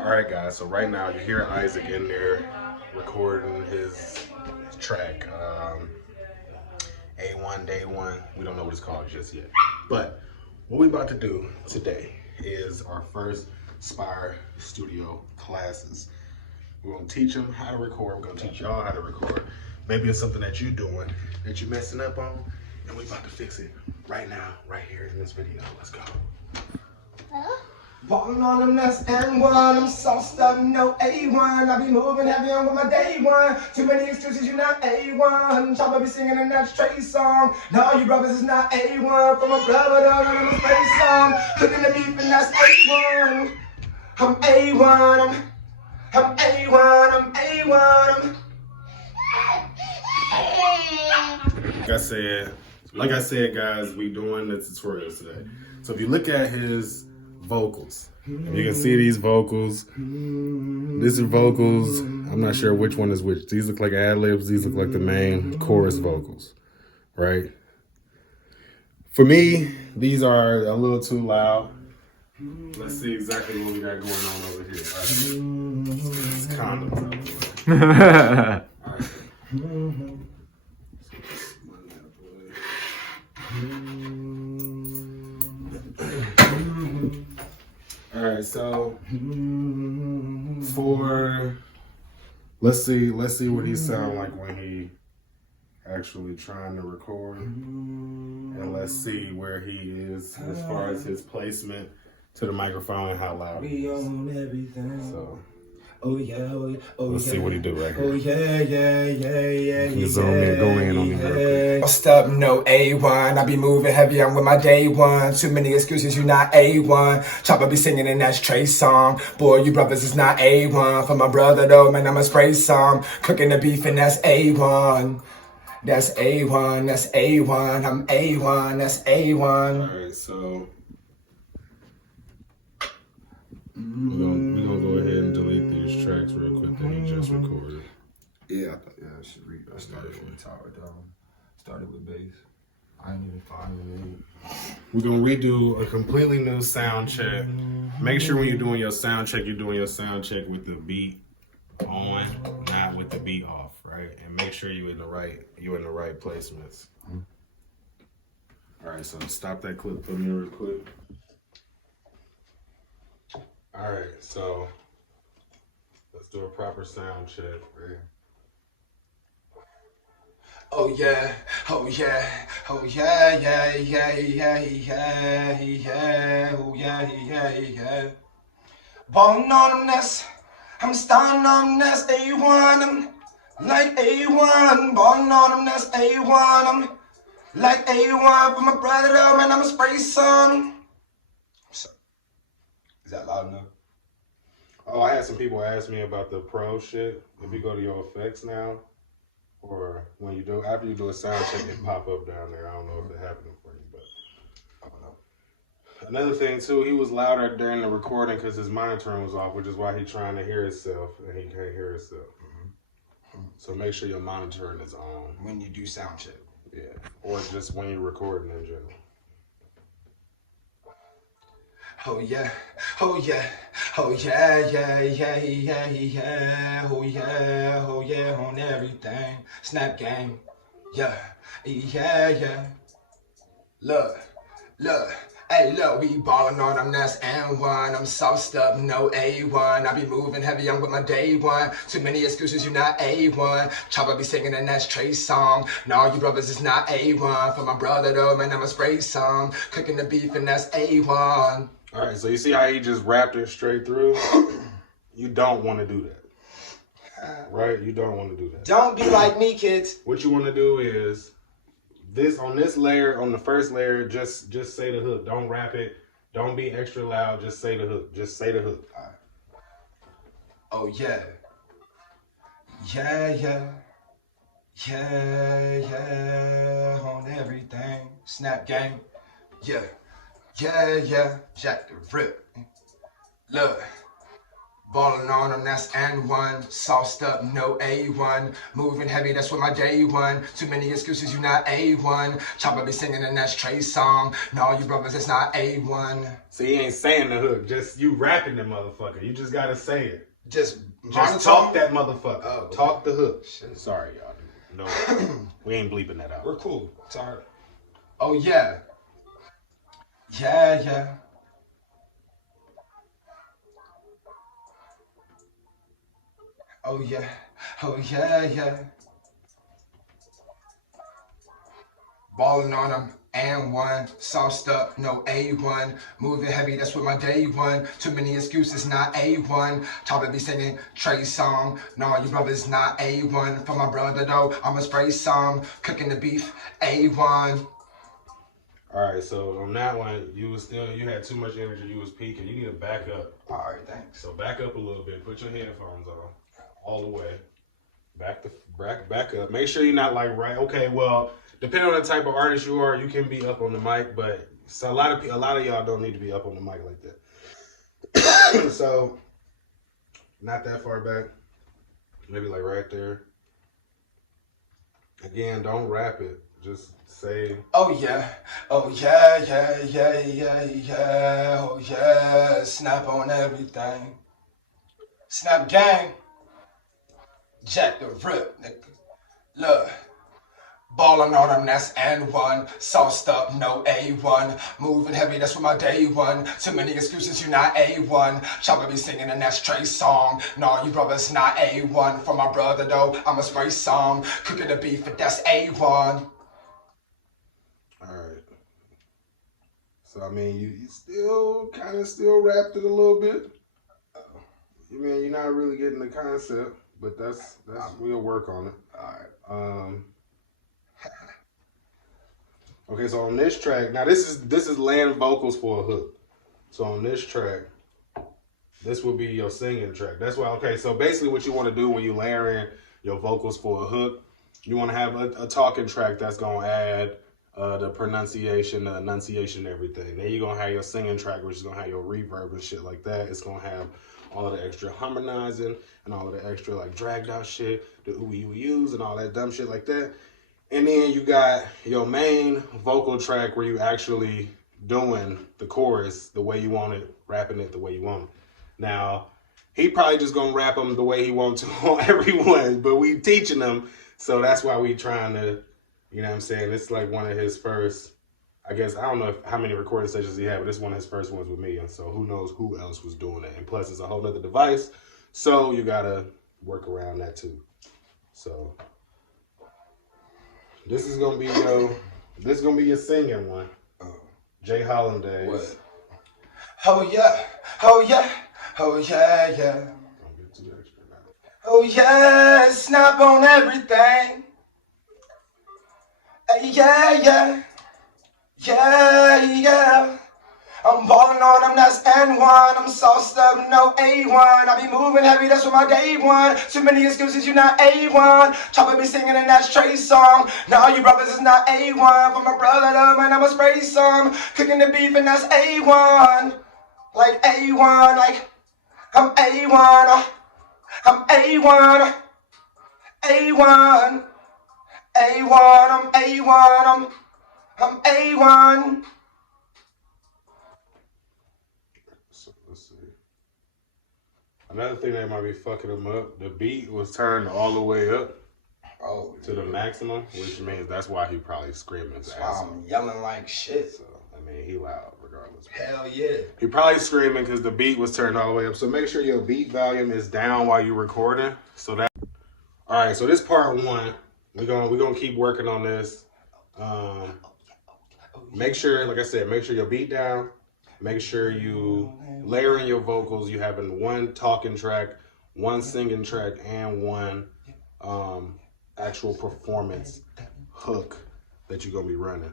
Alright guys, so right now you hear Isaac in there recording his track, A1 Day 1. We don't know what it's called just yet. But what we about to do today is our first Spire Studio classes. We're gonna teach them how to record, we're gonna teach y'all how to record. Maybe it's something that you're doing, that you're messing up on, and we about to fix it right now, right here in this video. Let's go. Ballin' on them, that's N1. I'm sauced up, no A1. I be moving heavy on with my day one. Too many excuses, you're not A1. Chopper be singing and that's Trey song. No, you brothers is not A1. From a brother down on the space song. Cooking the beef and that's A1. I'm A1. I'm A1. I'm A1. Like I said, guys, we doing the tutorials today. So if you look at his vocals, if you can see these vocals, these are vocals. I'm not sure which one is which. These look like ad-libs. These look like the main chorus vocals, right? For me, these are a little too loud. Let's see exactly what we got going on over here. It's condoms out the way. All right. All right, so let's see what he sound like when he actually trying to record, and let's see where he is as far as his placement to the microphone and how loud he is. So Oh yeah, oh yeah, oh let's see what he do right here. Oh yeah, You zoom in, go in on him real quick. Stop, no A1. I be moving heavy, I'm with my day one. Too many excuses, you not A1. Chopper be singing and that's Trey song. Boy, you brothers is not A1. For my brother though, man, I'ma spray some. Cooking the beef and that's A1. That's A1, that's A1. I'm A1, that's A1. Alright, so we're gonna go ahead and delete these tracks real quick that he just recorded. Yeah, I should read. I started from the top down. Started with bass. I ain't even finding it. We're gonna redo a completely new sound check. Make sure when you're doing your sound check, you're doing your sound check with the beat on, not with the beat off, right? And make sure you're in the right placements. All right, so stop that clip for me real quick. All right, so let's do a proper sound check, right? Oh yeah, oh yeah, oh yeah, yeah, yeah, yeah, yeah, yeah, oh yeah, yeah, yeah. Ballin' on them, that's, I'm starting on them, that's A1, I'm like A1. Ballin' on them, that's A1, I'm like A1. For my brother though, man, I'ma spray some. Is that loud enough? Oh, I had some people ask me about the pro shit. If you go to your effects now, or when you do, after you do a sound check, it pop up down there. I don't know if it happened for you, but I don't know. Another thing too, he was louder during the recording because his monitoring was off, which is why he's trying to hear himself and he can't hear himself. So make sure your monitoring is on when you do sound check. Yeah, or just when you're recording in general. Oh yeah, oh yeah, oh yeah, yeah, yeah, yeah, yeah, oh yeah, on everything. Snap game, yeah, yeah. Look, hey look, we ballin' on them, that's N1. I'm sauced up, no A1. I be moving heavy, I'm with my day one. Too many excuses, you not A1. Chopper be singing and that's Trey song. No, you brothers is not A1. For my brother though, man, I'ma spray some. Cooking the beef and that's A1. All right, so you see how he just rapped it straight through? You don't want to do that, right? You don't want to do that. Don't be like me, kids. What you want to do is on this layer, on the first layer, just say the hook. Don't rap it. Don't be extra loud. Just say the hook. Just say the hook. All right. Oh yeah, yeah, on everything. Snap game, yeah, Jack the Rip. Look, Ballin' on them, that's N1. Sauced up, no A1. Moving heavy, that's what my day one. Too many excuses, you not A1. Chopper be singing and that's Trey's song. No, you brothers, it's not A1. So he ain't saying the hook, just you rapping the motherfucker. You just gotta say it. Just talk that motherfucker. Oh, talk the hook. Shit. Sorry, y'all. No, we ain't bleeping that out. We're cool. Sorry. Oh, yeah. Yeah, yeah. Oh, yeah. Oh, yeah, yeah. Ballin' on them, and one. Sauced up, no A1. Moving heavy, that's what my day one. Too many excuses, not A1. Chopper be singing Trey's song. No, you brothers not A1. For my brother though, I'ma spray some. Cooking the beef, A1. Alright, so on that one, you had too much energy, you was peaking. You need to back up. Alright, thanks. So back up a little bit, put your headphones on. All the way. Back up. Make sure you're not like right. Okay, well, depending on the type of artist you are, you can be up on the mic, but so a lot of y'all don't need to be up on the mic like that. So not that far back. Maybe like right there. Again, don't rap it. Just say. Oh yeah. Oh yeah, yeah, yeah, yeah, yeah. Oh yeah. Snap on everything. Snap gang. Jack the Rip, nigga. Look. Ballin' on them, that's N1. Sauced up, no A1. Moving heavy, that's what my day one. Too many excuses, you not A1. Chopper be singing and that's Trey's song. No, you brothers not A1. For my brother though, I'ma spray some. Cooking the beef, but that's A1. Alright. So I mean, you still kind of rapped it a little bit. You mean you're not really getting the concept, but that's we'll work on it. Alright. Okay, so on this track, now this is laying vocals for a hook. So on this track, this will be your singing track. That's why, okay, so basically what you want to do when you layer in your vocals for a hook, you want to have a talking track that's going to add the pronunciation, the enunciation, everything. Then you're going to have your singing track, which is going to have your reverb and shit like that. It's going to have all of the extra harmonizing and all of the extra like dragged out shit, the ooey and all that dumb shit like that. And then you got your main vocal track where you actually doing the chorus the way you want it, rapping it the way you want it. Now, he probably just gonna rap them the way he wants to on everyone, but we teaching him, so that's why we trying to, you know what I'm saying? It's like one of his first, I guess, I don't know how many recording sessions he had, but it's one of his first ones with me, and so who knows who else was doing it. And plus, it's a whole other device, so you gotta work around that too. So this is gonna be your singing one. Jay Hollandaise. What? Oh yeah, oh yeah, oh yeah, yeah. Don't get too extra now. Oh yeah, snap on everything. Yeah, yeah, yeah, yeah. I'm ballin' on them, that's N1. I'm sauced up, no A1. I be moving heavy, that's what my day one. Too many excuses, you not A1. Chopper be singing and that's Trey's song. Now you brothers is not A1. For my brother, though, man, I'ma spray some. Cooking the beef and that's A1. Like A1, like I'm A1. I'm A1. A1. A1, I'm A1. I'm A1. So let's see. Another thing that might be fucking him up, the beat was turned all the way up to the maximum, which means that's why he probably screaming his That's ass why off. I'm yelling like shit. So, I mean, he loud regardless. Hell yeah. He probably screaming because the beat was turned all the way up. So make sure your beat volume is down while you're recording. So that. All right. So this part one, we're gonna keep working on this. Make sure, like I said, make sure your beat down. Make sure you layer in your vocals. You having one talking track, one singing track, and one actual performance hook that you're gonna be running.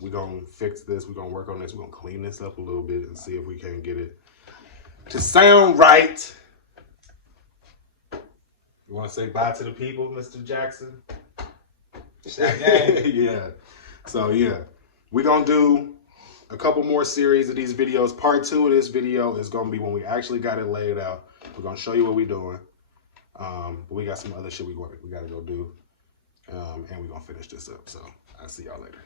We're gonna fix this. We're gonna work on this. We're gonna clean this up a little bit and see if we can get it to sound right. You want to say bye to the people, Mr. Jackson? Snap gang. Yeah. So yeah, we're gonna do a couple more series of these videos. Part 2 of this video is going to be when we actually got it laid out. We're going to show you what we're doing. But we got some other shit we got to go do. And we're going to finish this up. So I'll see y'all later.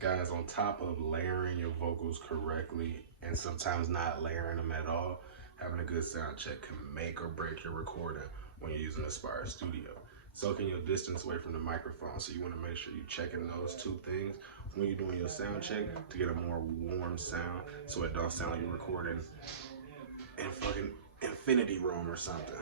Guys, on top of layering your vocals correctly and sometimes not layering them at all, having a good sound check can make or break your recording when you're using the Spire Studio. Soaking your distance away from the microphone, so you want to make sure you're checking those two things when you're doing your sound check to get a more warm sound, so it don't sound like you're recording in fucking infinity room or something.